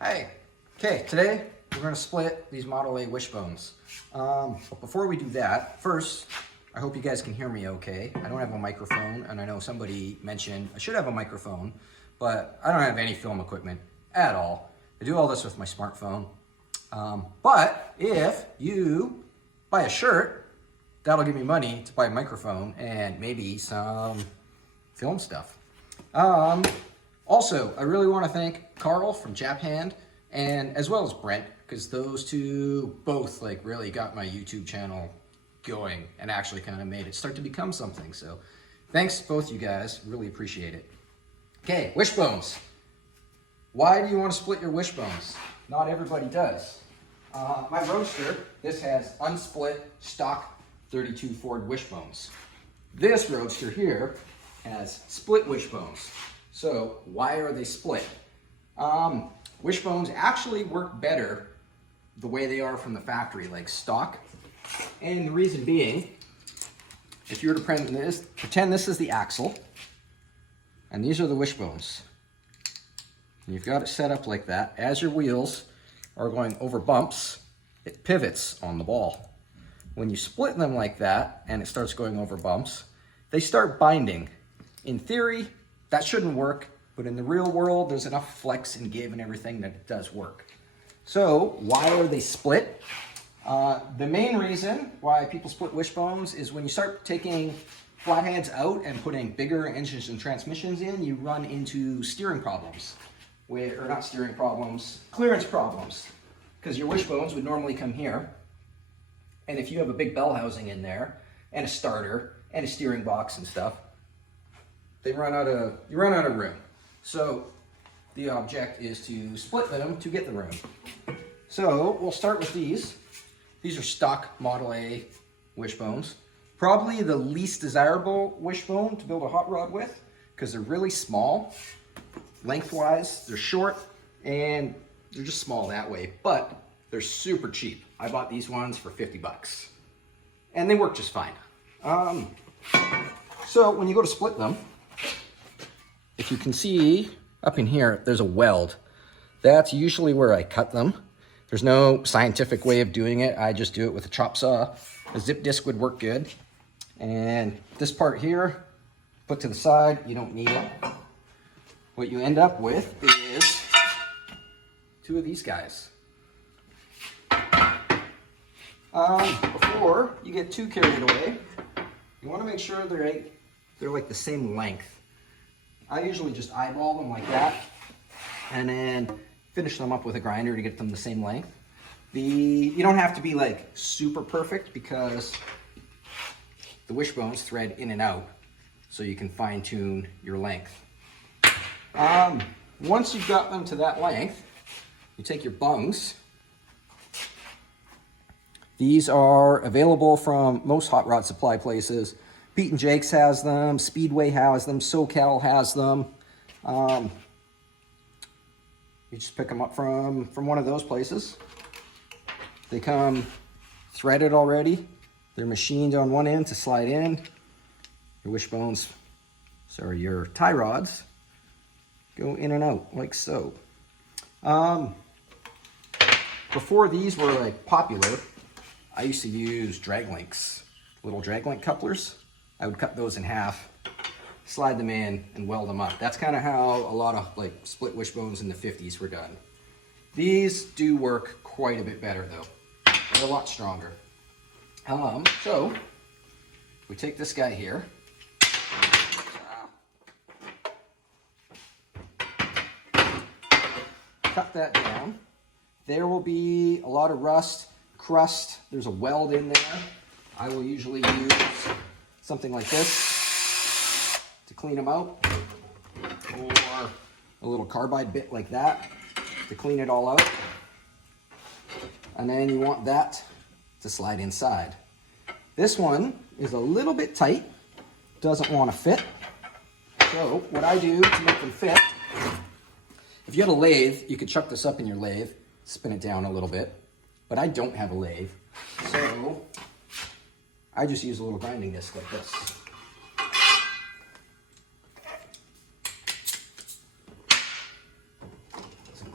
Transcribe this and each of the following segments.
Hey, okay, today we're going to split these Model A Wishbones. But before we do that, first, I hope you guys can hear me okay. I don't have a microphone, and I know somebody mentioned I should have a microphone, but I don't have any film equipment at all. I do all this with my smartphone. But if you buy a shirt, that'll give me money to buy a microphone and maybe some film stuff. Also, I really want to thank Carl from Jap Hand, and as well as Brent, because those two both like really got my YouTube channel going and actually kind of made it start to become something. So thanks both you guys, really appreciate it. Okay, wishbones. Why do you want to split your wishbones? Not everybody does. My Roadster, this has unsplit stock 32 Ford wishbones. This Roadster here has split wishbones. So why are they split? Wishbones actually work better the way they are from the factory, like stock. And the reason being, if you were to pretend this is the axle, and these are the wishbones. And you've got it set up like that. As your wheels are going over bumps, it pivots on the ball. When you split them like that, and it starts going over bumps, they start binding. In theory, that shouldn't work, but in the real world, there's enough flex and give and everything that it does work. So why are they split? The main reason why people split wishbones is when you start taking flatheads out and putting bigger engines and transmissions in, you run into steering problems. Clearance problems. Because your wishbones would normally come here. And if you have a big bell housing in there, and a starter, and a steering box and stuff, you run out of room. So the object is to split them to get the room. So we'll start with these. These are stock Model A wishbones. Probably the least desirable wishbone to build a hot rod with because they're really small. Lengthwise, they're short and they're just small that way, but they're super cheap. I bought these ones for 50 bucks and they work just fine. So when you go to split them, if you can see up in here, there's a weld. That's usually where I cut them. There's no scientific way of doing it. I just do it with a chop saw. A zip disc would work good. And this part here, put to the side, you don't need it. What you end up with is two of these guys. Before you get too carried away, you want to make sure they're like the same length. I usually just eyeball them like that and then finish them up with a grinder to get them the same length. You don't have to be like super perfect because the wishbones thread in and out so you can fine tune your length. Once you've got them to that length, you take your bungs. These are available from most hot rod supply places. Pete and Jake's has them, Speedway has them, SoCal has them. You just pick them up from one of those places. They come threaded already. They're machined on one end to slide in. Your wishbones, your tie rods, go in and out like so. Before these were like popular, I used to use drag links, little drag link couplers. I would cut those in half, slide them in, and weld them up. That's kind of how a lot of like split wishbones in the 50s were done. These do work quite a bit better though. They're a lot stronger. So we take this guy here. Cut that down. There will be a lot of rust, crust. There's a weld in there. I will usually use something like this to clean them out, or a little carbide bit like that to clean it all out. And then you want that to slide inside. This one is a little bit tight, doesn't want to fit. So what I do to make them fit, if you had a lathe, you could chuck this up in your lathe, spin it down a little bit, but I don't have a lathe. So I just use a little grinding disc like this.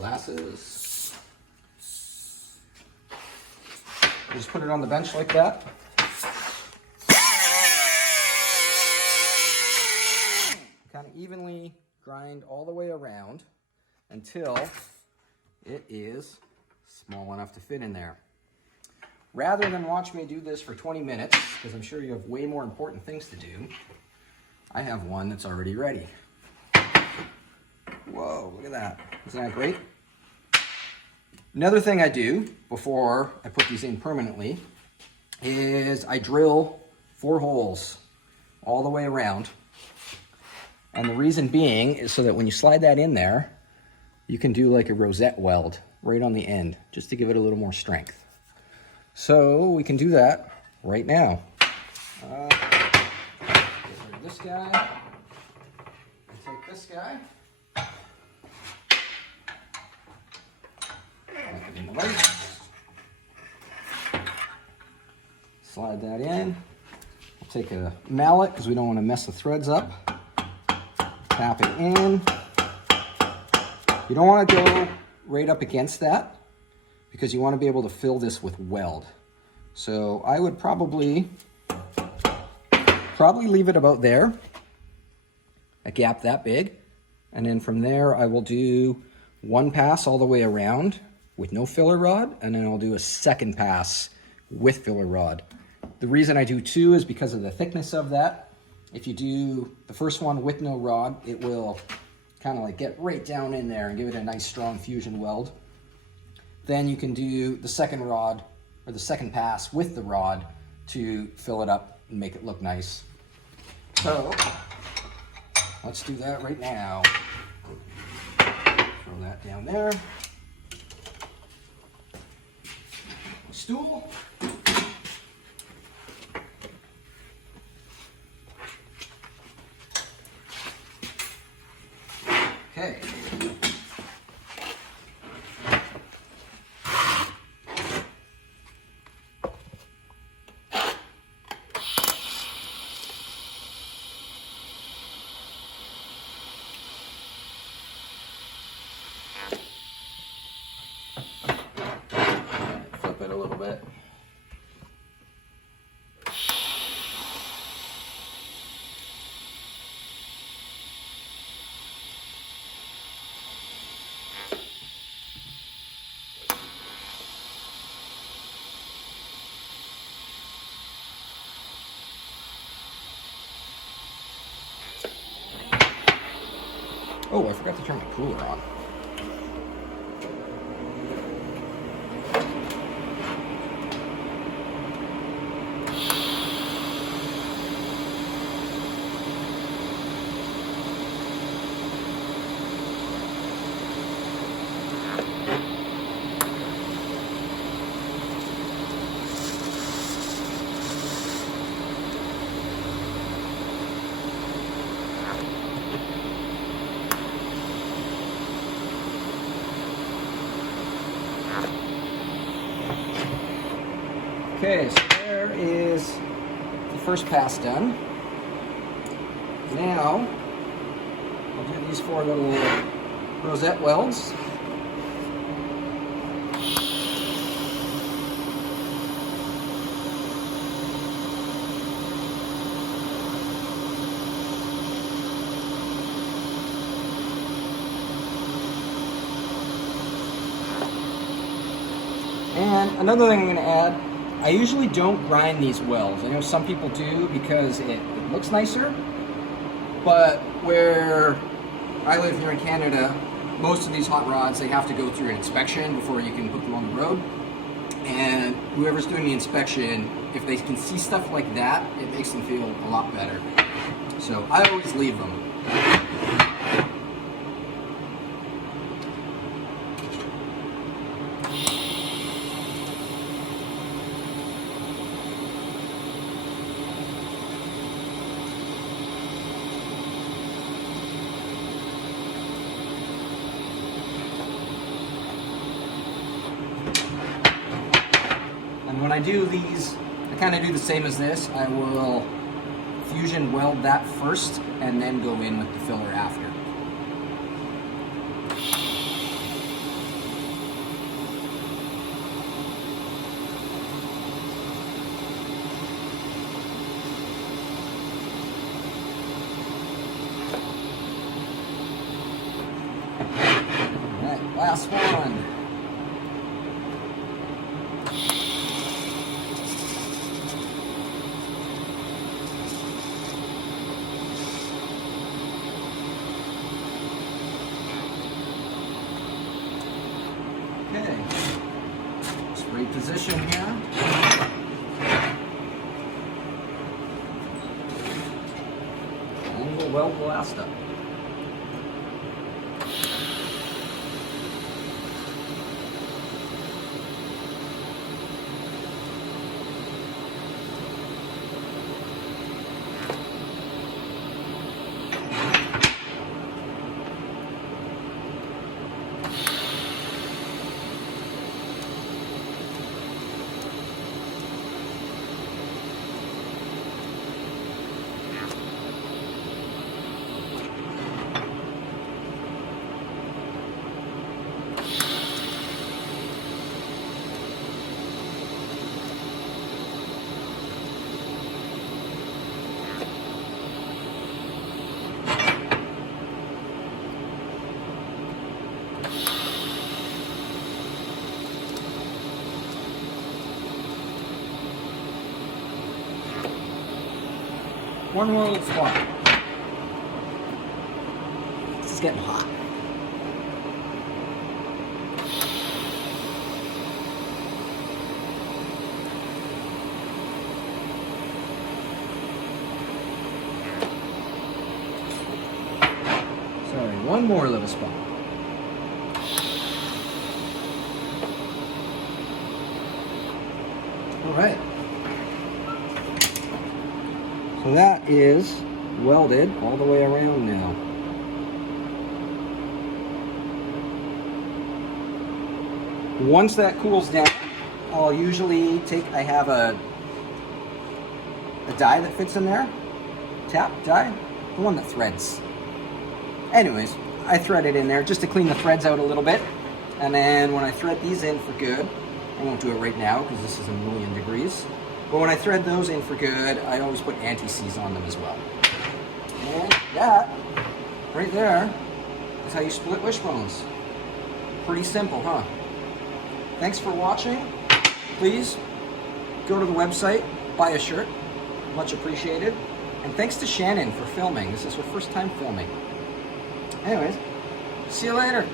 glasses. Just put it on the bench like that. Kind of evenly grind all the way around until it is small enough to fit in there. Rather than watch me do this for 20 minutes, because I'm sure you have way more important things to do, I have one that's already ready. Whoa, look at that. Isn't that great? Another thing I do before I put these in permanently is I drill 4 holes all the way around. And the reason being is so that when you slide that in there, you can do like a rosette weld right on the end, just to give it a little more strength. So we can do that right now. Get rid of this guy. Take this guy. Put it in the light. Slide that in. I'll take a mallet because we don't want to mess the threads up. Tap it in. You don't want to go right up against that because you want to be able to fill this with weld. So I would probably leave it about there, a gap that big, and then from there I will do 1 pass all the way around with no filler rod, and then I'll do a second pass with filler rod. The reason I do 2 is because of the thickness of that. If you do the first one with no rod, it will kind of like get right down in there and give it a nice strong fusion weld. Then you can do the second rod or the second pass with the rod to fill it up and make it look nice. So let's do that right now. Throw that down there. Stool. Okay. Flip it a little bit. Oh, I forgot to turn my cooler on. Okay, so there is the first pass done. Now, I'll do these 4 little rosette welds. And another thing I'm going to add, I usually don't grind these welds. I know some people do because it looks nicer, but where I live here in Canada, most of these hot rods, they have to go through an inspection before you can put them on the road. And whoever's doing the inspection, if they can see stuff like that, it makes them feel a lot better. So I always leave them. When I do these, I kind of do the same as this. I will fusion weld that first and then go in with the filler after. last one. Okay, let's reposition here. And we'll weld the last up. One more little spot. This is getting hot. Sorry, one more little spot. All right. So that is welded all the way around now. Once that cools down, I'll usually I have a die that fits in there. Tap die, the one that threads. Anyways, I thread it in there just to clean the threads out a little bit. And then when I thread these in for good, I won't do it right now because this is a million degrees. But when I thread those in for good, I always put anti-seize on them as well. And that, right there, is how you split wishbones. Pretty simple, huh? Thanks for watching. Please go to the website, buy a shirt. Much appreciated. And thanks to Shannon for filming. This is her first time filming. Anyways, see you later.